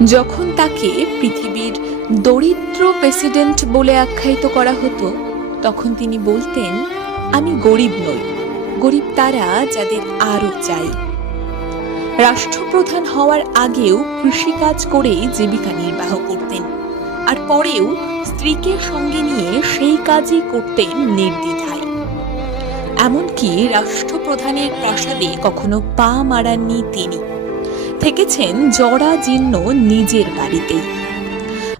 যখন তাকে পৃথিবীর দরিদ্র প্রেসিডেন্ট বলে আখ্যায়িত করা হতো, তখন তিনি বলতেন, আমি গরিব নই, গরিব তারা যাদের আরো চাই। রাষ্ট্রপ্রধান হওয়ার আগেও কৃষিকাজ করে জীবিকা নির্বাহ করতেন, আর পরেও স্ত্রীকে সঙ্গে নিয়ে সেই কাজই করতেন নির্দ্বিধায়। এমনকি রাষ্ট্রপ্রধানের প্রাসাদে কখনো পা মারাননি তিনি, থেকেছেন জরাজীর্ণ নিজের বাড়িতেই।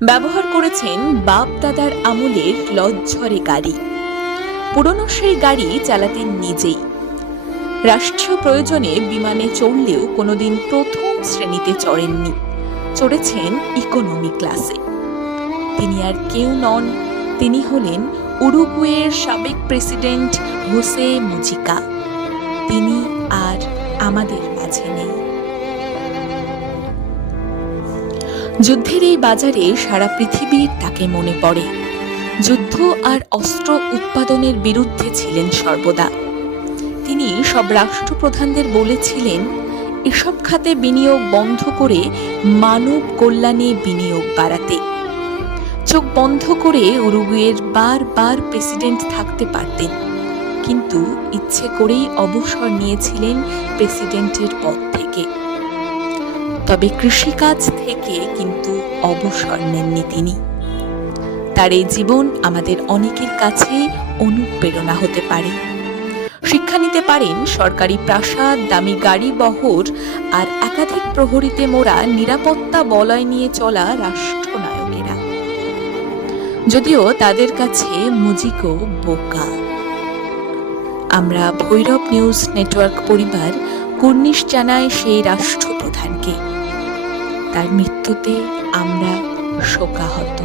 ব্যবহার করেছেন বাপ দাদার আমলের লজ্জরে গাড়ি, পুরনো সেই গাড়ি চালাতেন নিজেই। রাষ্ট্রীয় প্রয়োজনে বিমানে চড়লেও কোনোদিন প্রথম শ্রেণীতে চড়েননি, চড়েছেন ইকোনমি ক্লাসে। তিনি আর কেউ নন, তিনি হলেন উরুগুয়ের সাবেক প্রেসিডেন্ট হোসে মুজিকা। তিনি আর আমাদের মাঝে নেই। যুদ্ধের এই বাজারে সারা পৃথিবীর তাকে মনে পড়ে। যুদ্ধ আর অস্ত্র উৎপাদনের বিরুদ্ধে ছিলেন সর্বদা। তিনি সব রাষ্ট্রপ্রধানদের বলেছিলেন, এসব খাতে বিনিয়োগ বন্ধ করে মানব কল্যাণে বিনিয়োগ বাড়াতে। চোখ বন্ধ করে উরুগুয়ের বারবার প্রেসিডেন্ট থাকতে পারতেন, কিন্তু ইচ্ছে করেই অবসর নিয়েছিলেন প্রেসিডেন্টের পদ থেকে। তবে কৃষিকাজ থেকে কিন্তু অবসর নেননি তিনি। তার এই জীবন আমাদের অনেকের কাছে অনুপ্রেরণা হতে পারে। শিক্ষা নিতে পারেন সরকারি প্রাসাদ, দামি গাড়ি বহর আর একাধিক প্রহরীতে মোড়া নিরাপত্তা বলয় নিয়ে চলা রাষ্ট্রনায়কেরা, যদিও তাদের কাছে মুজিকো বোকা। আমরা ভৈরব নিউজ নেটওয়ার্ক পরিবার কুর্নিশ জানাই সেই রাষ্ট্রপ্রধানকে। তার মৃত্যুতে আমরা শোকাহত।